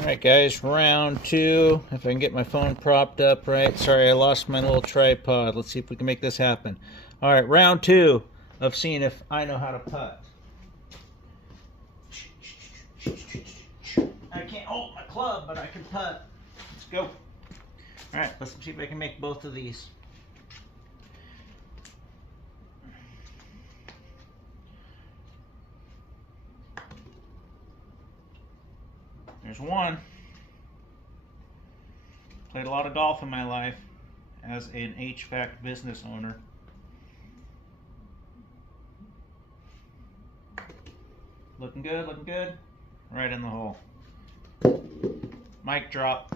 Alright guys, round two. If I can get my phone propped up right. Sorry, I lost my little tripod. Let's see if we can make this happen. Alright, round two of seeing if I know how to putt. I can't hold my club, but I can putt. Let's go. Alright, let's see if I can make both of these. There's one. Played a lot of golf in my life as an HVAC business owner. Looking good, looking good. Right in the hole. Mic drop.